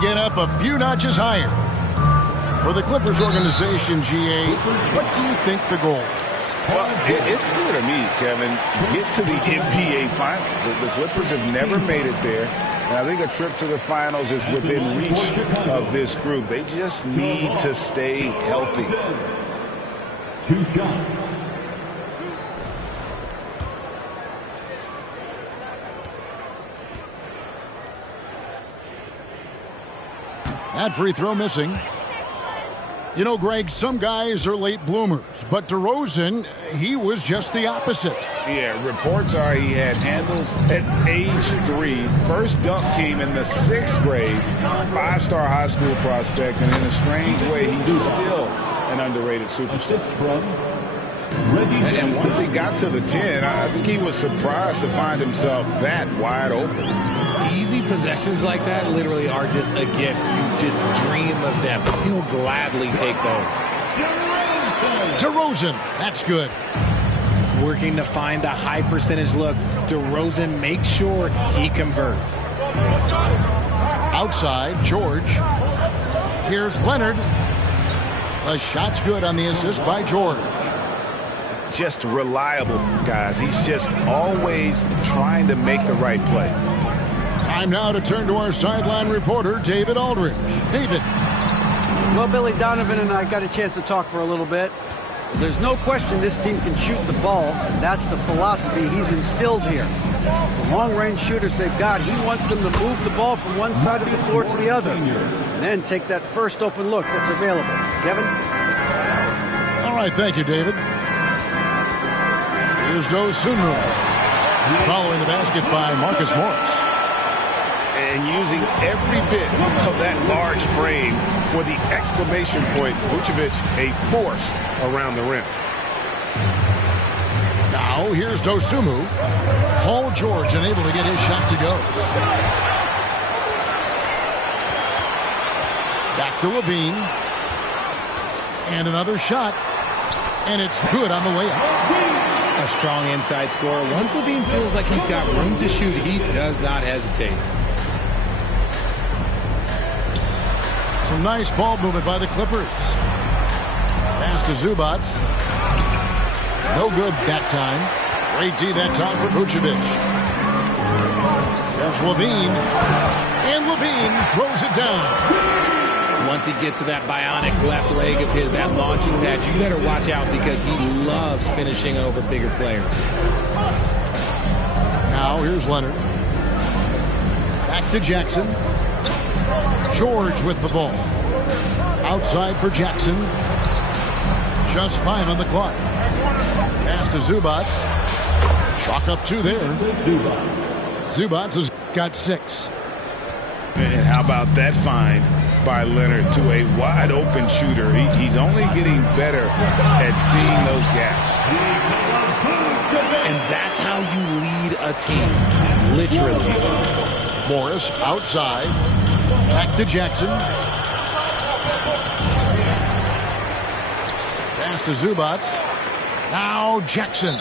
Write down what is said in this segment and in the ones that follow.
and get up a few notches higher. For the Clippers organization, GA, what do you think the goal is? Well, it's clear to me, Kevin, get to the NBA Finals. The Clippers have never made it there. And I think a trip to the finals is within reach of this group. They just need to stay healthy. 2 shots. That free throw missing. You know, Greg, some guys are late bloomers, but DeRozan, he was just the opposite. Yeah, reports are he had handles at age 3. First dunk came in the 6th grade. 5-star high school prospect, and in a strange way, he's still an underrated superstar. And once he got to the 10, I think he was surprised to find himself that wide open. Easy possessions like that literally are just a gift. You just dream of them. He'll gladly take those. DeRozan, that's good. Working to find the high percentage look. DeRozan makes sure he converts. Outside, George. Here's Leonard. The shot's good on the assist by George. Just reliable, guys. He's just always trying to make the right play. Time now to turn to our sideline reporter, David Aldridge. David. Well, Billy Donovan and I got a chance to talk for a little bit. There's no question this team can shoot the ball. That's the philosophy he's instilled here. The long-range shooters they've got, he wants them to move the ball from one side of the floor to the other, and then take that first open look that's available. Kevin? All right, thank you, David. Here's Dosunmu. Following the basket by Marcus Morris. And using every bit of that large frame for the exclamation point, Vucevic, a force around the rim. Now, here's Dosunmu. Paul George unable to get his shot to go. Back to Levine. And another shot. And it's good on the way up. A strong inside scorer. Once Levine feels like he's got room to shoot, he does not hesitate. Some nice ball movement by the Clippers. Pass to Zubac. No good that time. Great D that time for Vucevic. There's Levine. And Levine throws it down. Once he gets to that bionic left leg of his, that launching pad, you better watch out because he loves finishing over bigger players. Now here's Leonard. Back to Jackson. George with the ball. Outside for Jackson. Just 5 on the clock. Pass to Zubac. Chalk up 2 there. Zubac has got 6. And how about that find by Leonard to a wide open shooter? He's only getting better at seeing those gaps. And that's how you lead a team. Literally. Morris outside. Back to Jackson. Pass to Zubac. Now Jackson.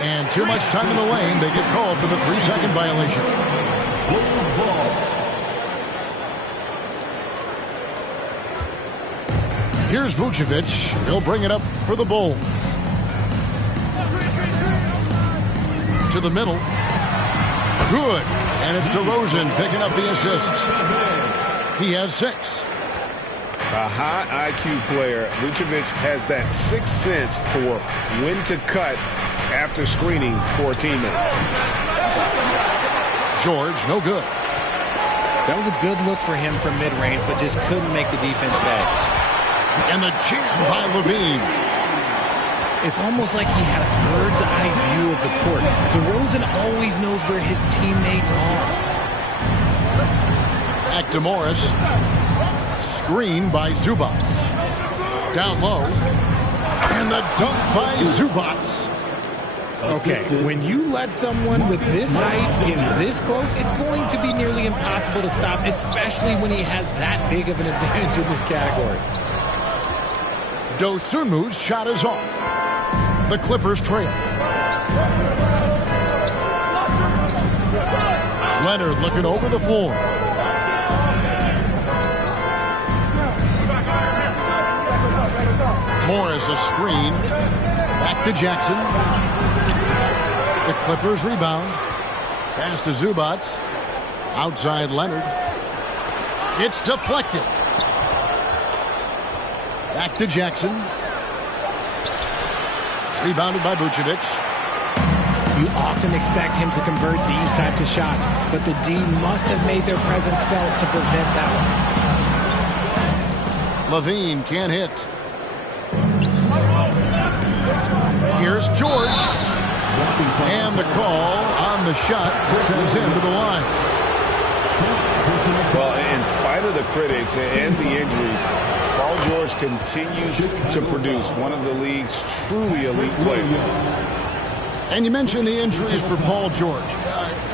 And too much time in the lane. They get called for the 3-second violation. Here's Vucevic. He'll bring it up for the Bulls. To the middle. Good. And it's DeRozan picking up the assist. He has 6. A high IQ player. Vucevic has that sixth sense for when to cut after screening for a teammate. George, no good. That was a good look for him from mid-range, but just couldn't make the defense pay. And the jam by Levine. It's almost like he had a bird's eye view of the court. DeRozan always knows where his teammates are. Back to Morris. Screen by Zubac. Down low. And the dunk by Zubac. Okay, when you let someone with this height get this close, it's going to be nearly impossible to stop, especially when he has that big of an advantage in this category. Dosunmu's shot is off. The Clippers trail. Leonard looking over the floor. Morris a screen. Back to Jackson. The Clippers rebound. Pass to Zubac. Outside Leonard. It's deflected. Back to Jackson. Rebounded by Vucevic. You often expect him to convert these types of shots, but the D must have made their presence felt to prevent that one. Levine can't hit. Here's George. And the call on the shot sends him to the line. Well, in spite of the critics and the injuries, Paul George continues to produce one of the league's truly elite players. And you mentioned the injuries for Paul George.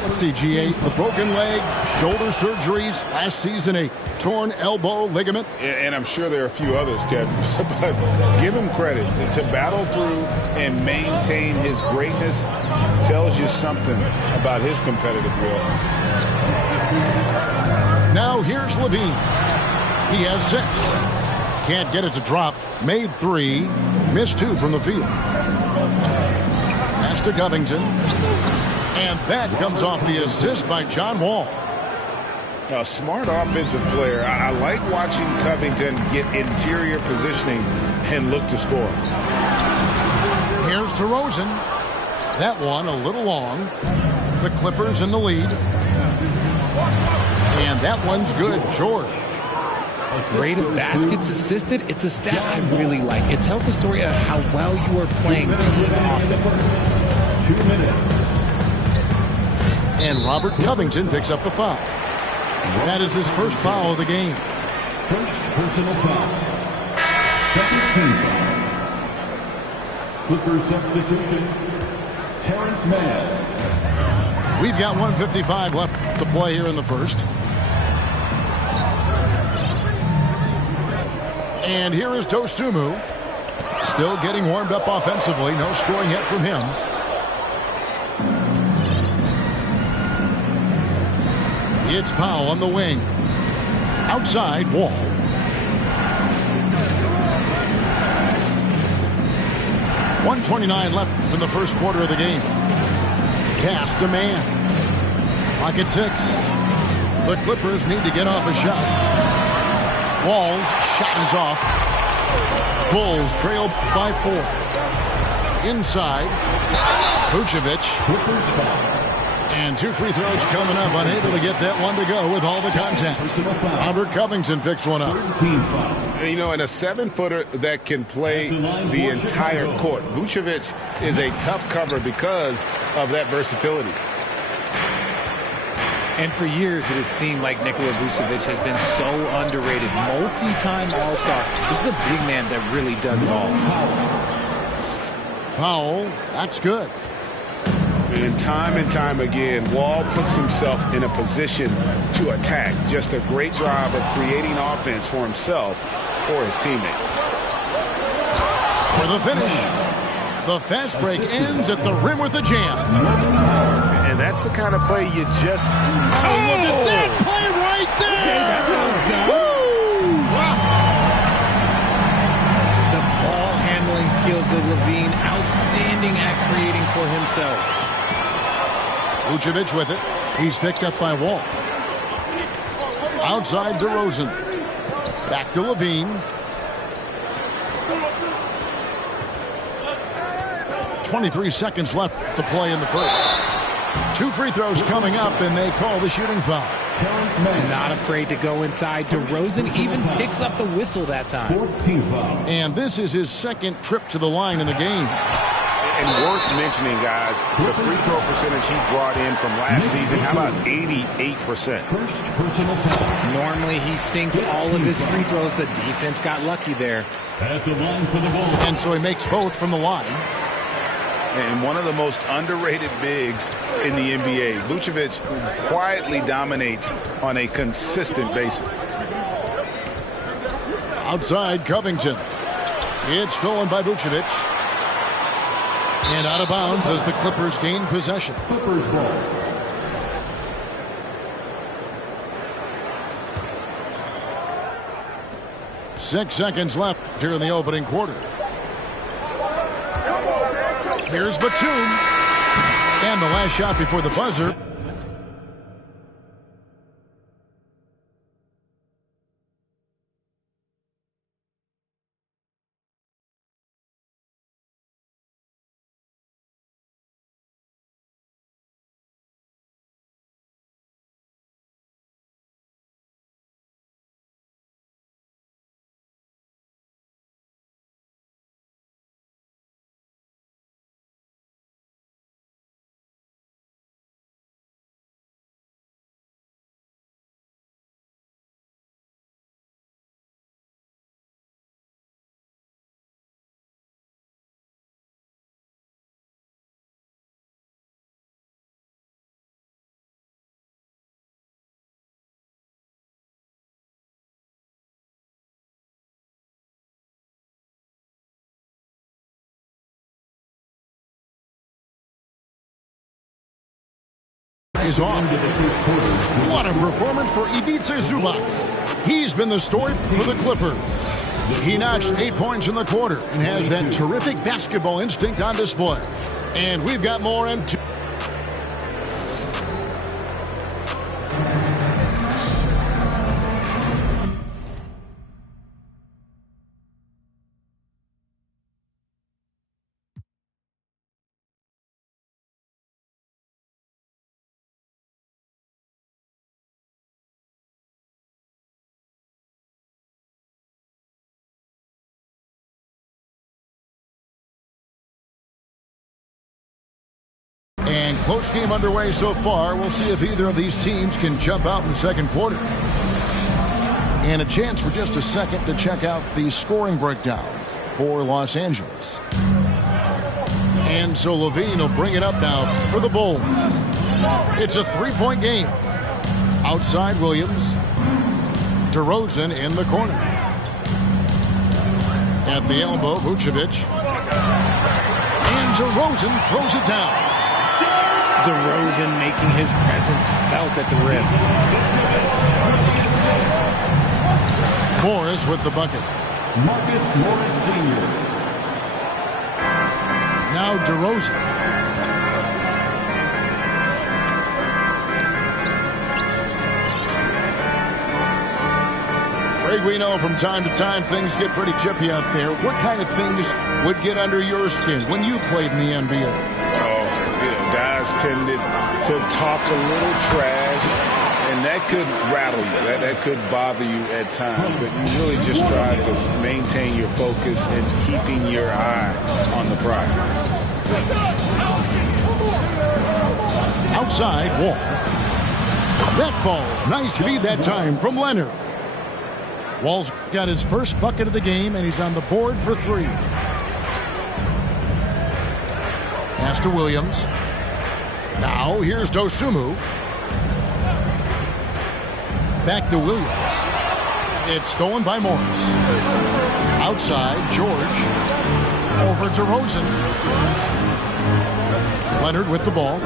Let's see, G8, the broken leg, shoulder surgeries, last season a torn elbow ligament. And I'm sure there are a few others, Kevin. But give him credit. To battle through and maintain his greatness tells you something about his competitive will. Now here's Levine. He has 6. Can't get it to drop. Made 3. Missed 2 from the field. Pass to Covington. And that comes off the assist by John Wall. A smart offensive player. I like watching Covington get interior positioning and look to score. Here's DeRozan. That one a little long. The Clippers in the lead. And that one's good. George. Rate of baskets assisted, it's a stat I really like. It tells the story of how well you are playing team offense. 2 minutes. And Robert Covington picks up the foul. That is his first foul of the game. First personal foul. Second team foul. Clippers substitution, Terrence Mann. We've got 1:55 left to play here in the first. And here is Dosunmu. Still getting warmed up offensively. No scoring yet from him. It's Powell on the wing. Outside, Wall. .129 left from the first quarter of the game. Pass to Mann. Clock at 6. The Clippers need to get off a shot. Wall's shot is off. Bulls trail by 4. Inside. Vucevic. And 2 free throws coming up. Unable to get that one to go with all the contact. Robert Covington picks one up. You know, and a 7-footer that can play the entire court. Vucevic is a tough cover because of that versatility. And for years, it has seemed like Nikola Vucevic has been so underrated. Multi-time All-Star. This is a big man that really does it all. Powell, that's good. And time again, Wall puts himself in a position to attack. Just a great job of creating offense for himself or his teammates. For the finish. The fast break ends at the rim with a jam. And that's the kind of play you just... Oh, look at that play right there! Okay, that's how it's done. Woo! Wow. The ball handling skills of Levine, outstanding at creating for himself. Vucevic with it. He's picked up by Wall. Outside DeRozan. Back to Levine. 23 seconds left to play in the first. 2 free throws coming up, and they call the shooting foul. Not afraid to go inside. DeRozan even picks up the whistle that time. And this is his second trip to the line in the game. And worth mentioning, guys, the free throw percentage he brought in from last season, how about 88%? Normally he sinks all of his free throws. The defense got lucky there. At the line for the ball. And so he makes both from the line. And one of the most underrated bigs in the NBA. Vucevic quietly dominates on a consistent basis. Outside Covington. It's stolen by Vucevic. And out of bounds as the Clippers gain possession. Clippers ball. Six seconds left here in the opening quarter. Here's Batum. And the last shot before the buzzer. Is off. What a performance for Ivica Zubac. He's been the story for the Clippers. He notched 8 points in the quarter and has that terrific basketball instinct on display. And we've got more M2. And close game underway so far. We'll see if either of these teams can jump out in the second quarter. And a chance for just a second to check out the scoring breakdowns for Los Angeles. And so Levine will bring it up now for the Bulls. It's a three-point game. Outside Williams. DeRozan in the corner. At the elbow, Vucevic. And DeRozan throws it down. DeRozan making his presence felt at the rim. Morris with the bucket. Marcus Morris Sr. Now DeRozan. Greg, we know from time to time things get pretty chippy out there. What kind of things would get under your skin when you played in the NBA? Guys tended to talk a little trash, and that could rattle you. That could bother you at times, but you really just try to maintain your focus and keeping your eye on the prize. Outside, Wall. That falls. Nice feed that time from Leonard. Wall's got his first bucket of the game, and he's on the board for three. Pass to Williams. Now, here's Dosunmu. Back to Williams. It's stolen by Morris. Outside, George. Over to DeRozan. Leonard with the ball.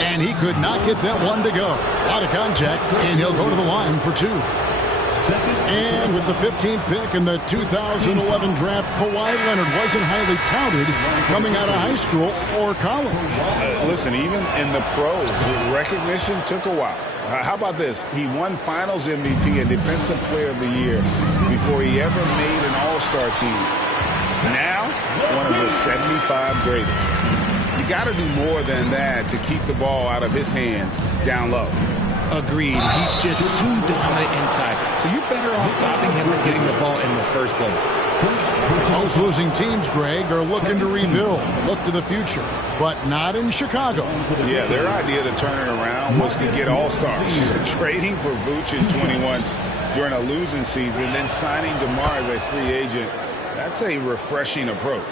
And he could not get that one to go. Out of contact, and he'll go to the line for two. And with the 15th pick in the 2011 draft, Kawhi Leonard wasn't highly touted coming out of high school or college. Listen, even in the pros, recognition took a while. How about this? He won Finals MVP and Defensive Player of the Year before he ever made an All-Star team. Now, one of the 75 greatest. You got to do more than that to keep the ball out of his hands down low. Agreed. He's just too dominant inside. So you're better off stopping him from getting the ball in the first place. Most losing teams, Greg, are looking to rebuild, look to the future, but not in Chicago. Yeah, their idea to turn it around was to get all-stars. Trading for Vooch in 21 during a losing season, then signing DeMar as a free agent. That's a refreshing approach.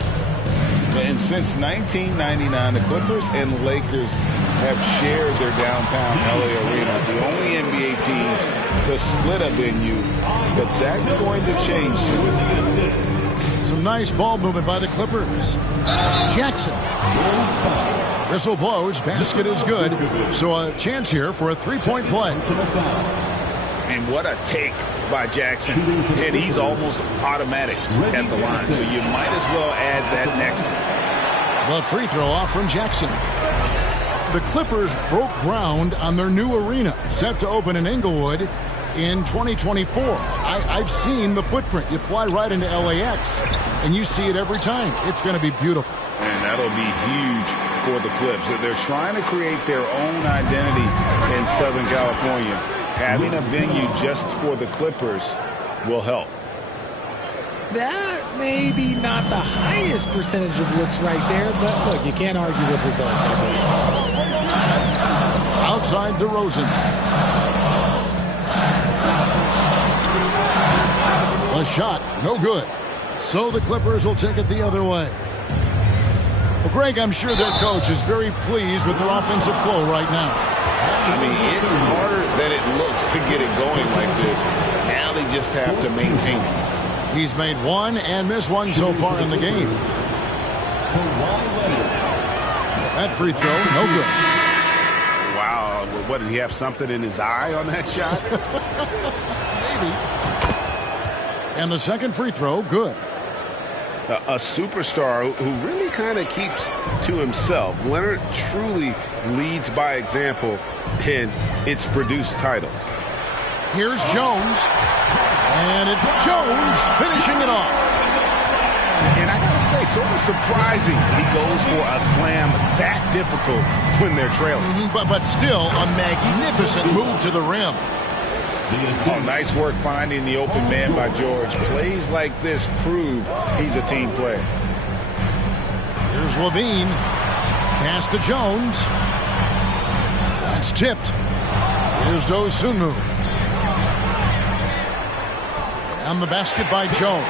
And since 1999, the Clippers and Lakers have shared their downtown LA arena, the only NBA teams to split a venue, but that's going to change soon. Some nice ball movement by the Clippers. Jackson. Whistle blows, basket is good, so a chance here for a three-point play. And what a take by Jackson. And he's almost automatic at the line. So you might as well add that next one. The free throw off from Jackson. The Clippers broke ground on their new arena, set to open in Inglewood in 2024. I've seen the footprint. You fly right into LAX, and you see it every time. It's going to be beautiful. And that'll be huge for the Clips. They're trying to create their own identity in Southern California. Having a venue just for the Clippers will help. That may be not the highest percentage of looks right there, but look, you can't argue with results, I guess. Outside DeRozan. A shot, no good. So the Clippers will take it the other way. Well, Greg, I'm sure their coach is very pleased with their offensive flow right now. I mean, it's harder than it looks to get it going like this. Now they just have to maintain it. He's made one and missed one so far in the game. That free throw, no good. Wow, what, did he have something in his eye on that shot? Maybe. And the second free throw, good. A superstar who really kind of keeps to himself. Leonard truly leads by example, and it's produced titles. Here's Jones. And it's Jones finishing it off. And I got to say, sort of surprising he goes for a slam that difficult when they're trailing. But still a magnificent move to the rim. Oh, nice work finding the open man by George. Plays like this prove he's a team player. Here's Levine. Pass to Jones. That's tipped. Here's Dosunmu. On the basket by Jones.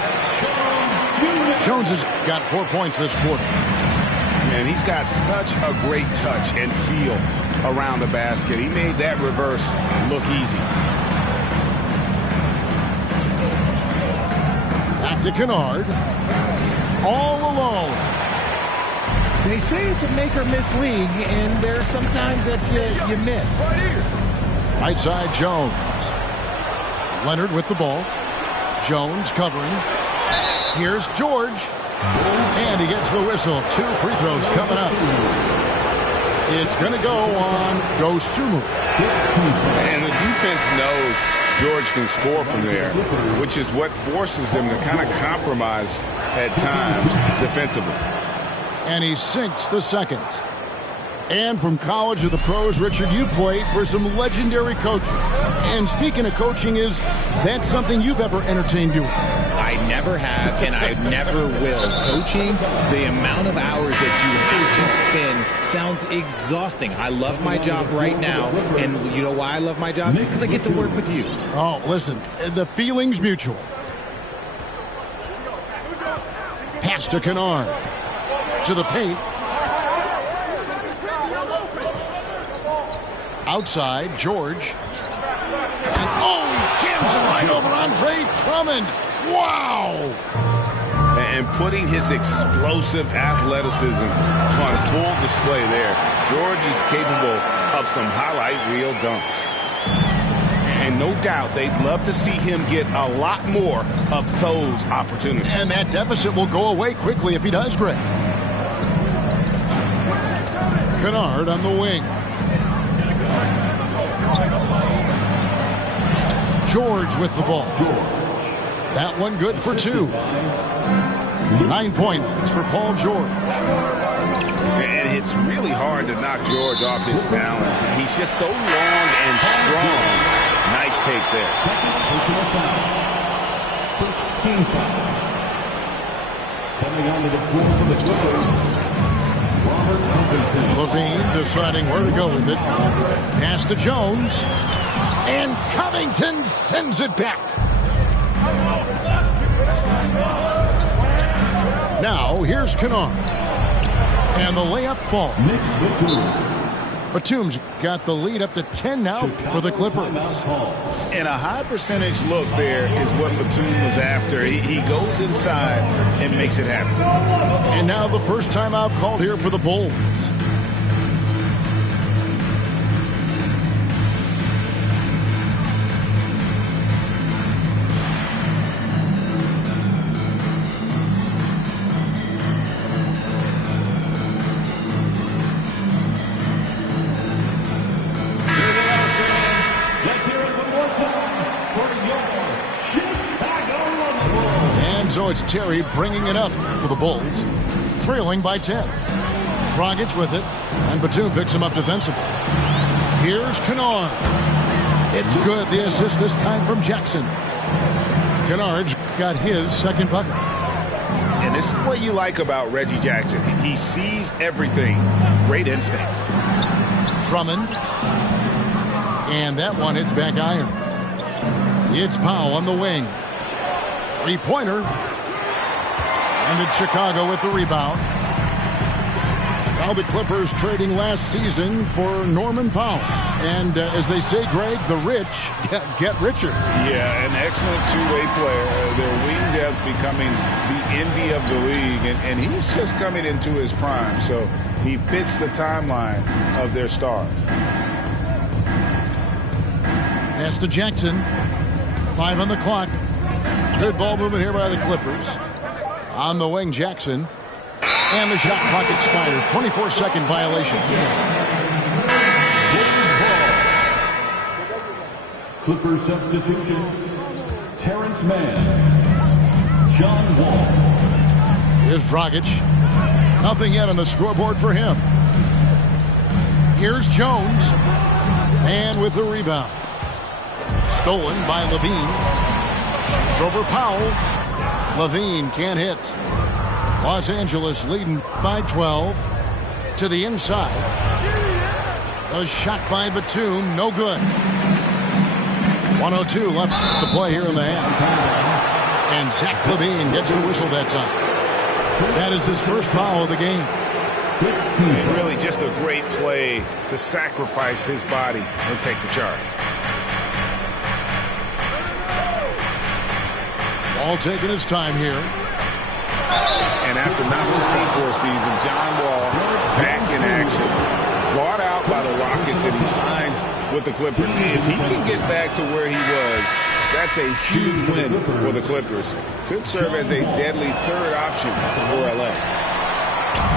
Jones has got 4 points this quarter. And he's got such a great touch and feel around the basket. He made that reverse look easy. Back to Kennard. All alone. They say it's a make-or-miss league, and there are some times that you miss. Right side, Jones. Leonard with the ball. Jones covering. Here's George. And he gets the whistle. 2 free throws coming up. It's going to go on Dosunmu. And the defense knows George can score from there, which is what forces them to kind of compromise at times defensively. And he sinks the second. And from college to the pros, Richard, you played for some legendary coaches. And speaking of coaching, is that something you've ever entertained doing? I never have, and I never will. Coaching, the amount of hours that you have to spend sounds exhausting. I love my job right now, and you know why I love my job? Because I get to work with you. Oh, listen, the feeling's mutual. Pass to Kennard. To the paint. Outside, George. And he jams it right over Andre Drummond. Wow! And putting his explosive athleticism on full display there. George is capable of some highlight reel dunks. And no doubt they'd love to see him get a lot more of those opportunities. And that deficit will go away quickly if he does, Greg. Kennard on the wing. George with the ball. That one good for 2. 9 points for Paul George. And it's really hard to knock George off his balance. He's just so long and strong. Nice take there. Personal foul. First team foul. Coming onto the floor for the Clippers, Robert Covington. Levine deciding where to go with it. Pass to Jones. And Covington sends it back. Now, here's Kennard. And the layup falls. Batum's got the lead up to 10 now for the Clippers. And a high percentage look there is what Batum was after. He goes inside and makes it happen. And now the first timeout called here for the Bulls. it's Terry bringing it up for the Bulls, trailing by 10. Dragic with it, and Batum picks him up defensively. Here's Kennard. It's good. The assist this time from Jackson. Kennard's got his second bucket. And this is what you like about Reggie Jackson. He sees everything. Great instincts. Drummond. And that one hits back iron. It's Powell on the wing. Three-pointer. And it's Chicago with the rebound. Now the Clippers trading last season for Norman Powell. And as they say, Greg, the rich get richer. Yeah, an excellent two-way player. Their wing depth becoming the envy of the league. And he's just coming into his prime. So he fits the timeline of their stars. Pass to Jackson. 5 on the clock. Good ball movement here by the Clippers. On the wing, Jackson. And the shot clock expires. 24-second violation. Clippers substitution. Terrence Mann. John Wall. Here's Dragic. Nothing yet on the scoreboard for him. Here's Jones. And with the rebound. Stolen by Levine. Shoots over Powell. Levine can't hit. Los Angeles leading by 12 to the inside. A shot by Batum, no good. 1:02 left to play here in the half. And Zach Levine gets the whistle that time. That is his first foul of the game. And really just a great play to sacrifice his body and take the charge. All taking his time here. And after not playing for a season, John Wall back in action. Brought out by the Rockets, and he signs with the Clippers. If he can get back to where he was, that's a huge win for the Clippers. Could serve as a deadly third option for LA.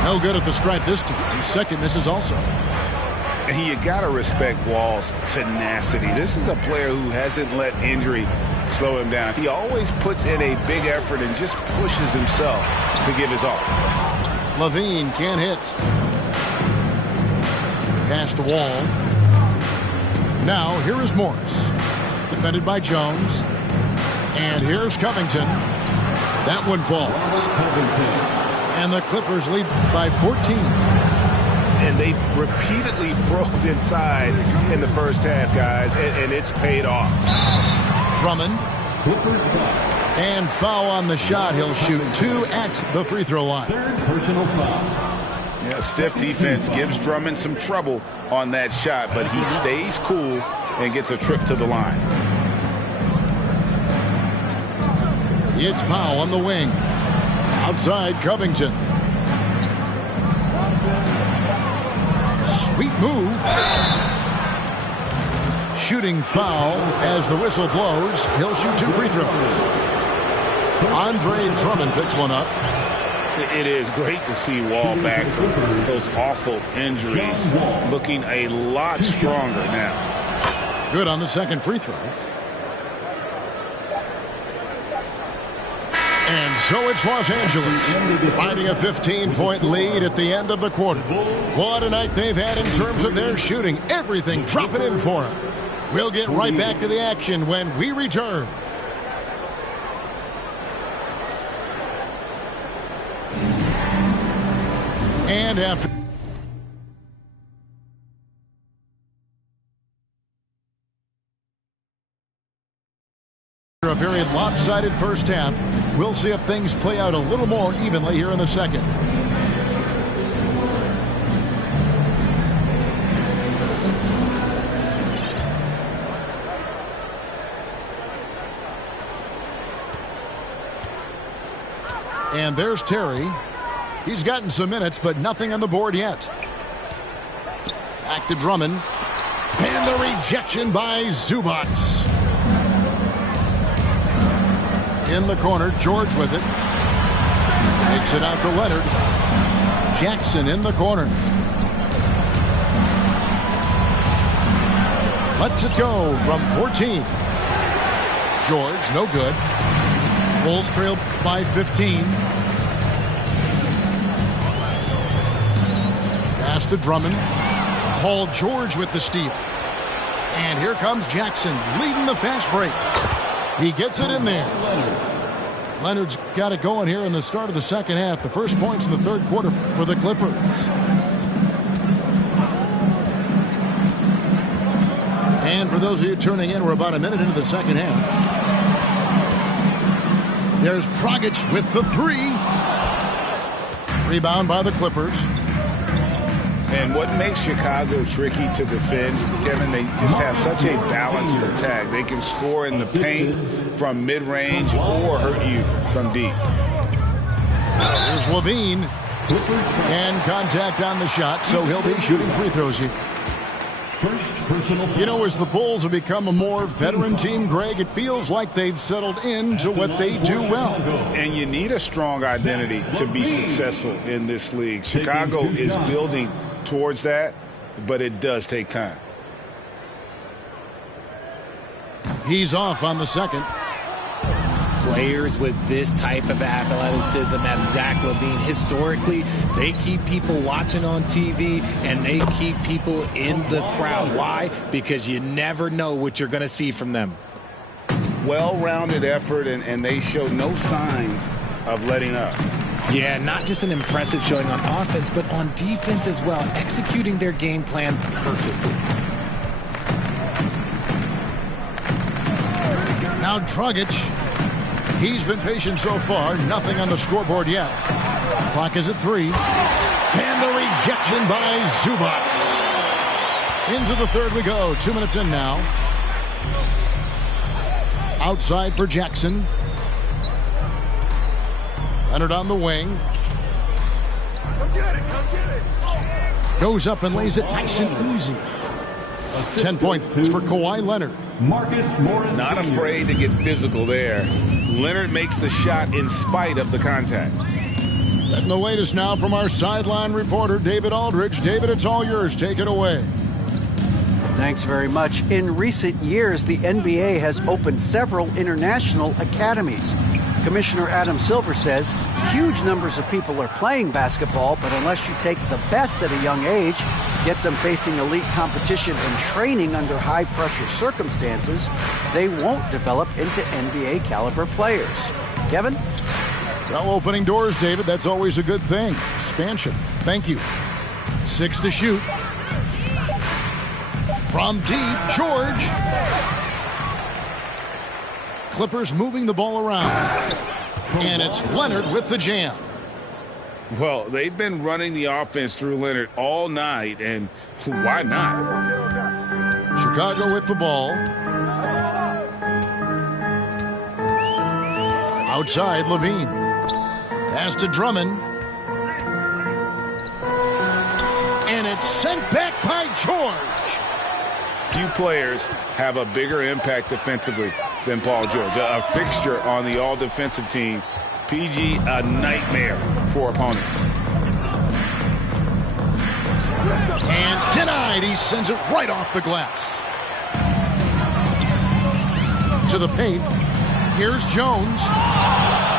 No good at the stripe this time. His second misses also. And you got to respect Wall's tenacity. This is a player who hasn't let injury slow him down. He always puts in a big effort and just pushes himself to give his all. Levine can't hit. Pass to Wall. Now here is Morris. Defended by Jones. And here's Covington. That one falls. And the Clippers lead by 14. And they've repeatedly probed inside in the first half, guys, and it's paid off. Drummond. And foul on the shot. He'll shoot 2 at the free throw line. Third personal foul. Yeah, stiff defense gives Drummond some trouble on that shot, but he stays cool and gets a trip to the line. It's Powell on the wing. Outside Covington. Sweet move. Shooting foul as the whistle blows. He'll shoot 2 free throws. Andre Drummond picks one up. It is great to see Wall back from those awful injuries, looking a lot stronger now. Good on the second free throw. And so it's Los Angeles finding a 15-point lead at the end of the quarter. What a night they've had in terms of their shooting. Everything dropping in for them. We'll get right back to the action when we return. And after a very lopsided first half, we'll see if things play out a little more evenly here in the second. And there's Terry. He's gotten some minutes, but nothing on the board yet. Back to Drummond. And the rejection by Zubac. In the corner, George with it. Takes it out to Leonard. Jackson in the corner. Lets it go from 14. George, no good. Bulls trail by 15. Pass to Drummond. Paul George with the steal. And here comes Jackson leading the fast break. He gets it in there. Leonard's got it going here in the start of the second half. The first points in the third quarter for the Clippers. And for those of you tuning in, we're about a minute into the second half. There's Dragic with the three. Rebound by the Clippers. And what makes Chicago tricky to defend, Kevin, they just have such a balanced attack. They can score in the paint from mid-range or hurt you from deep. Here's Levine. And contact on the shot, so he'll be shooting free throws here. You know, as the Bulls have become a more veteran team, Greg, it feels like they've settled into what they do well. And you need a strong identity to be successful in this league. Chicago is building towards that, but it does take time. He's off on the second. Players with this type of athleticism as Zach LaVine, historically, they keep people watching on TV and they keep people in the crowd. Why? Because you never know what you're going to see from them. Well-rounded effort, and they show no signs of letting up. Yeah, not just an impressive showing on offense, but on defense as well, executing their game plan perfectly. Now Dragic. He's been patient so far. Nothing on the scoreboard yet. Clock is at 3. And the rejection by Zubac. Into the third we go. 2 minutes in now. Outside for Jackson. Leonard on the wing. Goes up and lays it nice and easy. 10 points for Kawhi Leonard. Marcus Morris. Not afraid to get physical there. Leonard makes the shot in spite of the contact. Getting the latest now from our sideline reporter, David Aldridge. David, it's all yours. Take it away. Thanks very much. In recent years, the NBA has opened several international academies. Commissioner Adam Silver says huge numbers of people are playing basketball, but unless you take the best at a young age, get them facing elite competition and training under high-pressure circumstances, they won't develop into NBA-caliber players. Kevin? Well, opening doors, David, that's always a good thing. Expansion. Thank you. 6 to shoot. From deep, George. Clippers moving the ball around. And it's Leonard with the jam. Well, they've been running the offense through Leonard all night, and why not? Chicago with the ball. Outside, Levine. Pass to Drummond. And it's sent back by George. Few players have a bigger impact defensively than Paul George. A fixture on the all-defensive team. PG, a nightmare for opponents. And denied. He sends it right off the glass. To the paint. Here's Jones.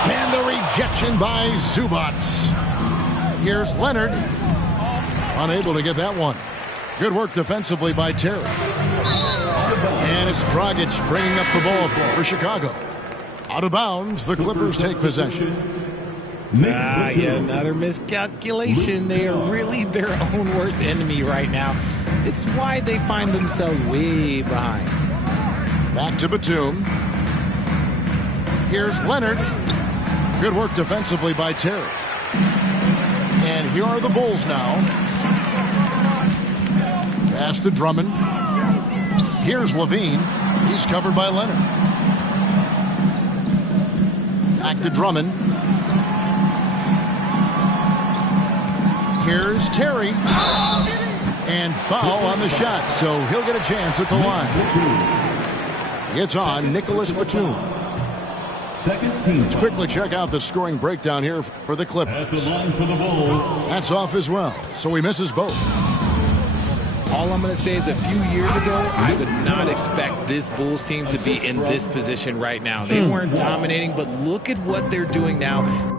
And the rejection by Zubac. Here's Leonard. Unable to get that one. Good work defensively by Terry. And it's Dragic bringing up the ball for Chicago. Out of bounds, the Clippers take possession. Yeah, another miscalculation. They are really their own worst enemy right now. It's why they find themselves way behind. Back to Batum. Here's Leonard. Good work defensively by Terry. And here are the Bulls now. Pass to Drummond. Here's Levine. He's covered by Leonard. Back to Drummond. Here's Terry. And foul on the shot, so he'll get a chance at the line. It's on Nicholas Batum. Let's quickly check out the scoring breakdown here for the Clippers. At the line for the Bulls. That's off as well, so he misses both. All I'm going to say is a few years ago, I would not expect this Bulls team to be in this position right now. They weren't dominating, but look at what they're doing now.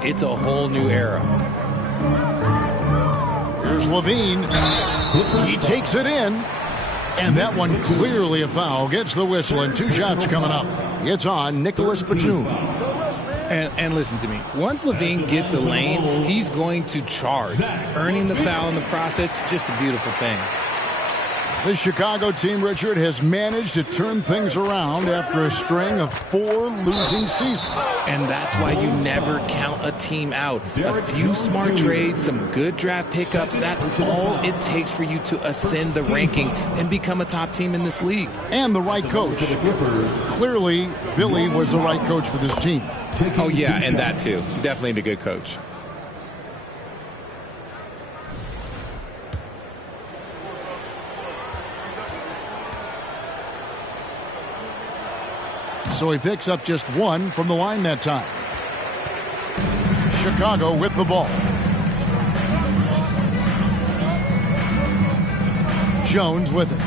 It's a whole new era. Here's Levine. He takes it in. And that one clearly a foul. Gets the whistle and 2 shots coming up. It's on Nicholas Batum. And listen to me. Once Levine gets a lane, he's going to charge. Earning the foul in the process, just a beautiful thing. The Chicago team, Richard, has managed to turn things around after a string of 4 losing seasons. And that's why you never count a team out. A few smart trades, some good draft pickups, that's all it takes for you to ascend the rankings and become a top team in this league. And the right coach. Clearly, Billy was the right coach for this team. Oh, yeah, and that too. Definitely a good coach. So he picks up just 1 from the line that time. Chicago with the ball. Jones with it.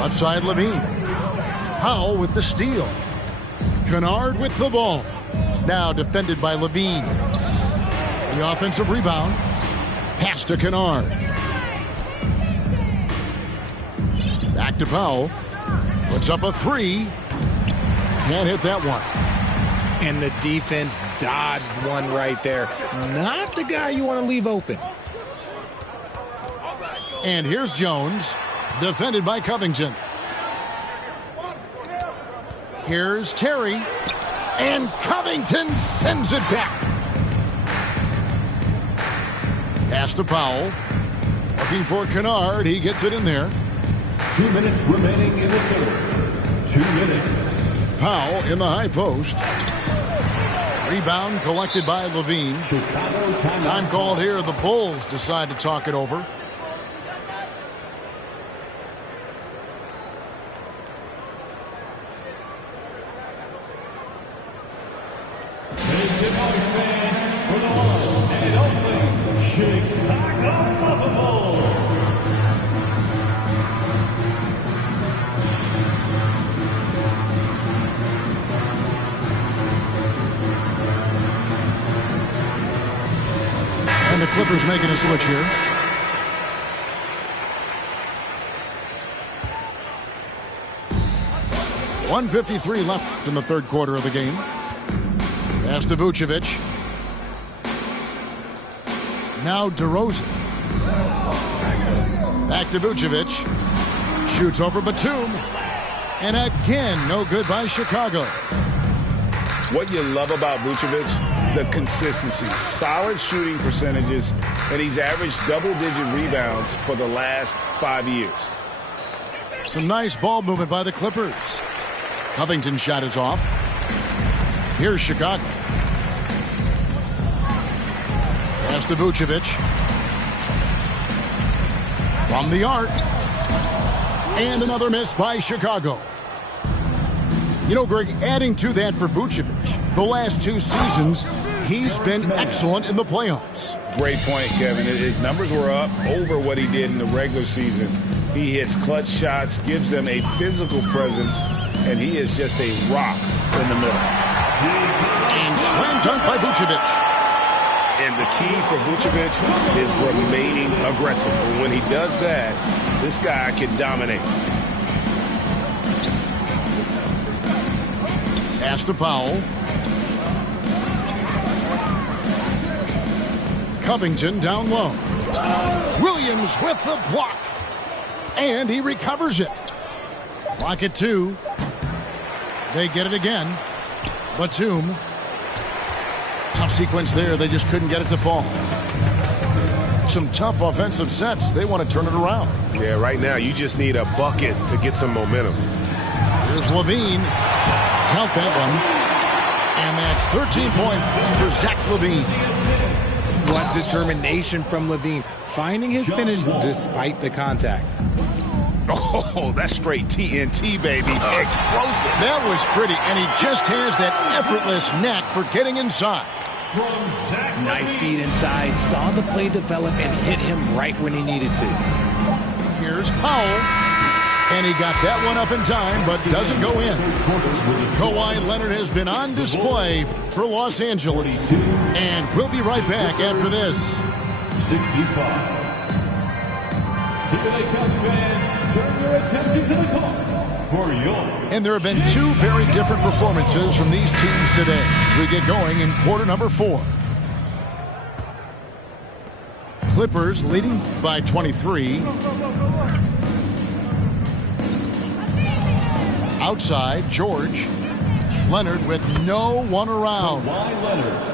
Left side Levine. Powell with the steal. Kennard with the ball. Now defended by Levine. The offensive rebound. Pass to Kennard. Back to Powell. Puts up a 3. Can't hit that one. And the defense dodged one right there. Not the guy you want to leave open. And here's Jones. Defended by Covington. Here's Terry. And Covington sends it back. Pass to Powell. Looking for Kennard. He gets it in there. 2 minutes remaining in the third. 2 minutes. Powell in the high post. Rebound collected by Levine. Time called here. The Bulls decide to talk it over. The Clippers making a switch here. .153 left in the third quarter of the game. Pass to Vucevic. Now DeRozan. Back to Vucevic. shoots over Batum. And again, no good by Chicago. What you love about Vucevic, the consistency, solid shooting percentages, and he's averaged double-digit rebounds for the last 5 years. Some nice ball movement by the Clippers. Covington's shot is off. Here's Chicago. Pass to Vucevic. From the arc. And another miss by Chicago. You know, Greg, adding to that for Vucevic, the last 2 seasons, he's been excellent in the playoffs. Great point, Kevin. His numbers were up over what he did in the regular season. He hits clutch shots, gives them a physical presence, and he is just a rock in the middle. And slam dunk by Vucevic. And the key for Vucevic is remaining aggressive. When he does that, this guy can dominate. Pass to Powell. Covington down low. Williams with the block. And he recovers it. Clock at 2. They get it again. Batum. Tough sequence there. They just couldn't get it to fall. Some tough offensive sets. They want to turn it around. Yeah, right now you just need a bucket to get some momentum. Here's Levine. Count that one. And that's 13 points for Zach LaVine. What determination from LaVine. Finding his finish despite the contact. Oh, that's straight TNT, baby. Explosive. That was pretty, and he just has that effortless knack for getting inside. Nice feed inside. Saw the play develop and hit him right when he needed to. Here's Powell. And he got that one up in time, but doesn't go in. Kawhi Leonard has been on display for Los Angeles. And we'll be right back after this. 65. Turn your attention to the call for your. And there have been 2 very different performances from these teams today as we get going in quarter number 4. Clippers leading by 23. Outside, George. Leonard with no one around.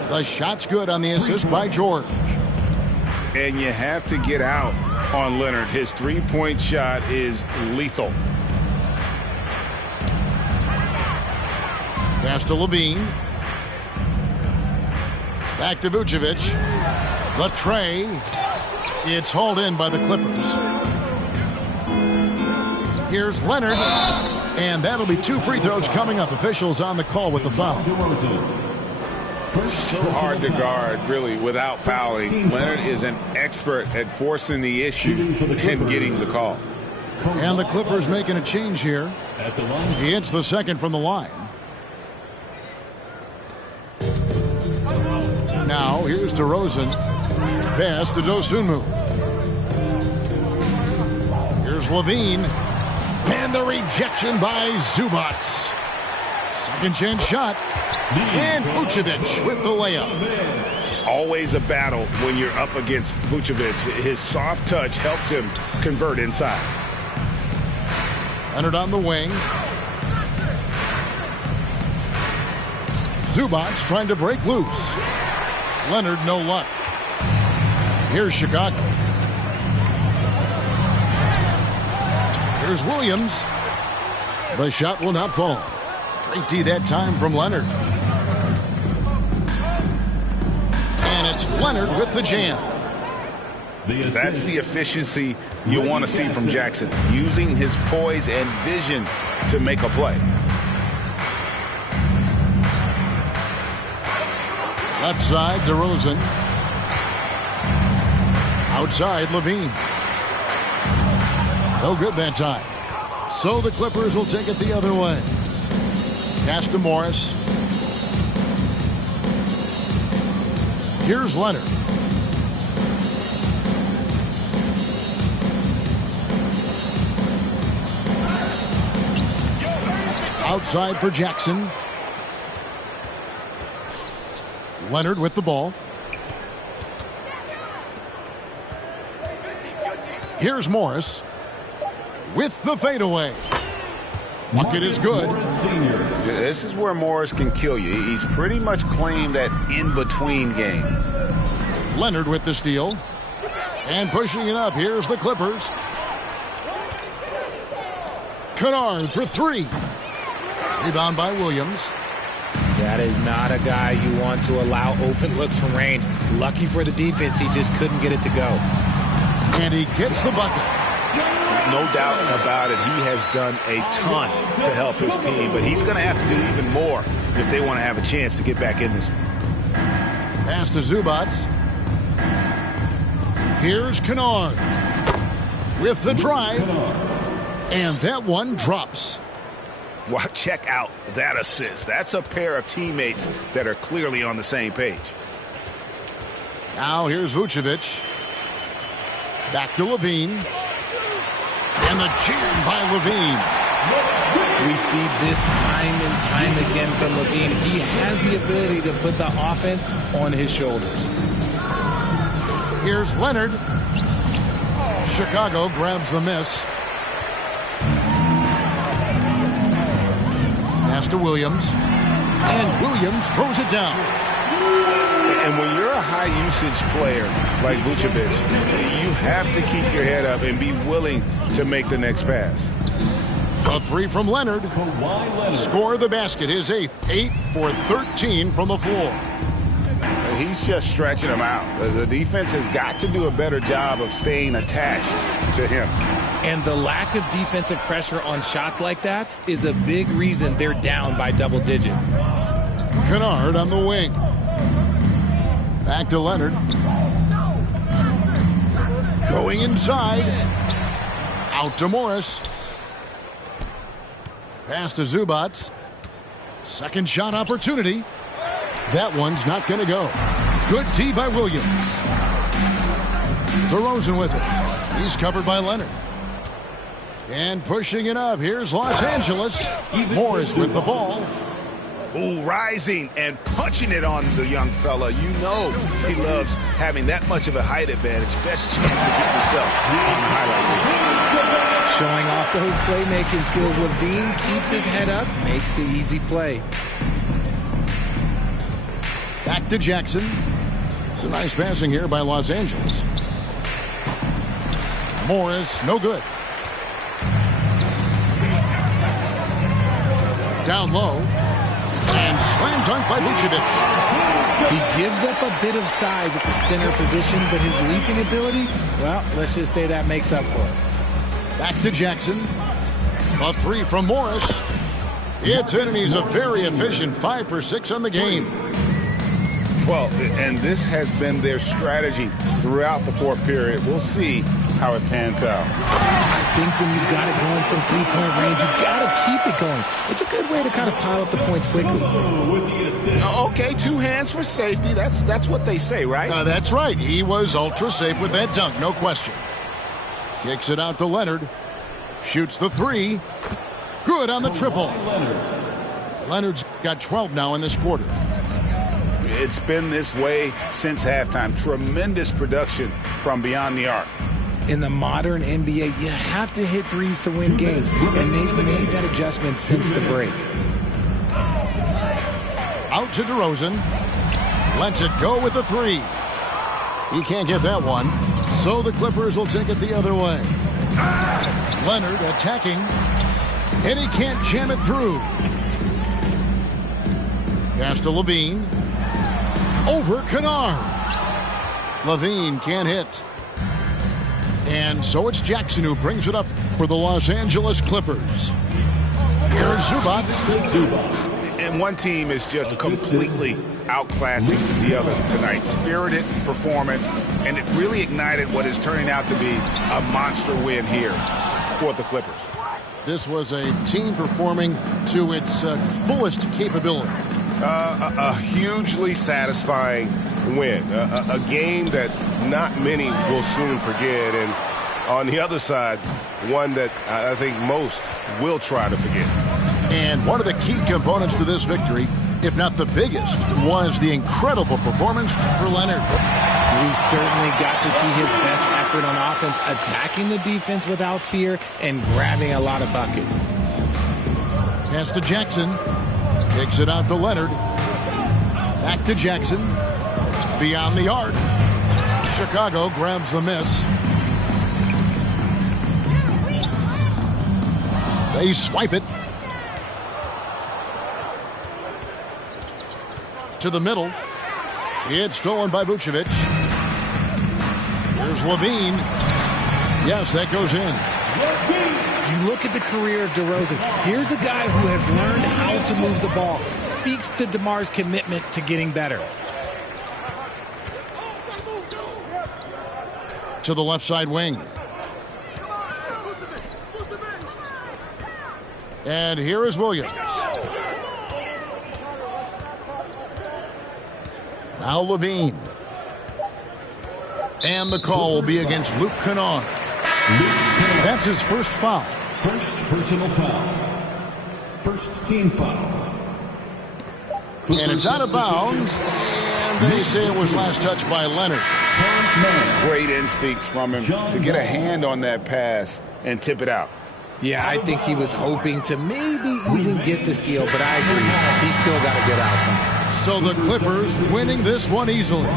The shot's good on the assist by George. And you have to get out on Leonard. His three-point shot is lethal. Pass to Levine. Back to Vucevic. The tray. It's hauled in by the Clippers. Here's Leonard. And that'll be 2 free throws coming up. Officials on the call with the foul. So hard to guard, really, without fouling. Leonard is an expert at forcing the issue and getting the call. And the Clippers making a change here. He hits the second from the line. Now, here's DeRozan. Pass to Dosunmu. Here's Levine. And the rejection by Zubac. Second chance shot. And Vucevic with the layup. Always a battle when you're up against Vucevic. His soft touch helps him convert inside. Leonard on the wing. Zubac trying to break loose. Leonard, no luck. Here's Chicago. Here's Williams. The shot will not fall. Great D that time from Leonard. And it's Leonard with the jam. That's the efficiency you want to see from Jackson. Using his poise and vision to make a play. Left side, DeRozan. Outside, Levine. No good that time. So the Clippers will take it the other way. Pass to Morris. Here's Leonard. Outside for Jackson. Leonard with the ball. Here's Morris. with the fadeaway. Bucket is good. This is where Morris can kill you. He's pretty much claimed that in-between game. Leonard with the steal. And pushing it up. Here's the Clippers. Kennard for three. Rebound by Williams. That is not a guy you want to allow open looks from range. Lucky for the defense, he just couldn't get it to go. And he gets the bucket. No doubt about it, he has done a ton to help his team, but he's going to have to do even more if they want to have a chance to get back in this. Pass to Zubac. Here's Kennard with the drive. And that one drops. Wow, check out that assist. That's a pair of teammates that are clearly on the same page. Now here's Vucevic. Back to Levine. And the jam by Levine. We see this time and time again from Levine. He has the ability to put the offense on his shoulders. Here's Leonard. Chicago grabs the miss. Pass to Williams. And Williams throws it down. And when you're a high-usage player like Vucevic, you have to keep your head up and be willing to make the next pass. A three from Leonard. Score the basket, his eighth. 8 for 13 from the floor. He's just stretching them out. The defense has got to do a better job of staying attached to him. And the lack of defensive pressure on shots like that is a big reason they're down by double digits. Kennard on the wing. Back to Leonard. Going inside. Out to Morris. Pass to Zubac. Second shot opportunity. That one's not going to go. Good tee by Williams. DeRozan with it. He's covered by Leonard. And pushing it up. Here's Los Angeles. Morris with the ball. Ooh, rising and punching it on the young fella. You know he loves having that much of a height advantage. Best chance to get yourself on the highlight reel. Showing off those playmaking skills. Levine keeps his head up, makes the easy play. Back to Jackson. It's a nice passing here by Los Angeles. Morris, no good. Down low. And slam dunk by Vucevic. He gives up a bit of size at the center position, but his leaping ability, well, let's just say that makes up for it. Back to Jackson. A three from Morris. It's in, and he's a very efficient 5 for 6 on the game. Well, and this has been their strategy throughout the fourth period. We'll see how it pans out. I think when you've got it going from three-point range, you've got to keep it going. It's a good way to kind of pile up the points quickly. Okay, 2 hands for safety. That's what they say, right? That's right. He was ultra safe with that dunk, no question. Kicks it out to Leonard. Shoots the three. Good on the triple. Leonard's got 12 now in this quarter. It's been this way since halftime. Tremendous production from beyond the arc. In the modern NBA, you have to hit threes to win games, and they've made that adjustment since the break. Out to DeRozan. Lets it go with the three. He can't get that one, so the Clippers will take it the other way. Leonard attacking, and he can't jam it through. Pass to Levine. Over Kennard. Levine can't hit. And so it's Jackson who brings it up for the Los Angeles Clippers. Here's Zubac. And one team is just completely outclassing the other tonight. Spirited performance, and it really ignited what is turning out to be a monster win here for the Clippers. This was a team performing to its fullest capability. A hugely satisfying win. A game that not many will soon forget. And on the other side, one that I think most will try to forget. And one of the key components to this victory, if not the biggest, was the incredible performance for Leonard. We certainly got to see his best effort on offense, attacking the defense without fear and grabbing a lot of buckets. Pass to Jackson. Kicks it out to Leonard. Back to Jackson. Beyond the arc. Chicago grabs the miss. They swipe it. To the middle. It's stolen by Vucevic. Here's Levine. Yes, that goes in. You look at the career of DeRozan. Here's a guy who has learned how to move the ball. Speaks to DeMar's commitment to getting better. To the left side wing. And here is Williams. Now Levine. And the call will be against Luke Kennard. That's his first foul. First personal foul. First team foul. And it's out of bounds. And they say it was last touched by Leonard. Great instincts from him to get a hand on that pass and tip it out. Yeah, I think he was hoping to maybe even get the steal, but I agree. He's still got a good outcome. So the Clippers winning this one easily.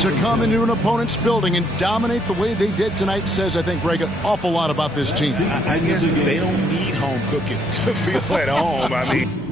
To come into an opponent's building and dominate the way they did tonight says, I think, Greg, an awful lot about this team. I guess they don't need home cooking to feel at home. I mean...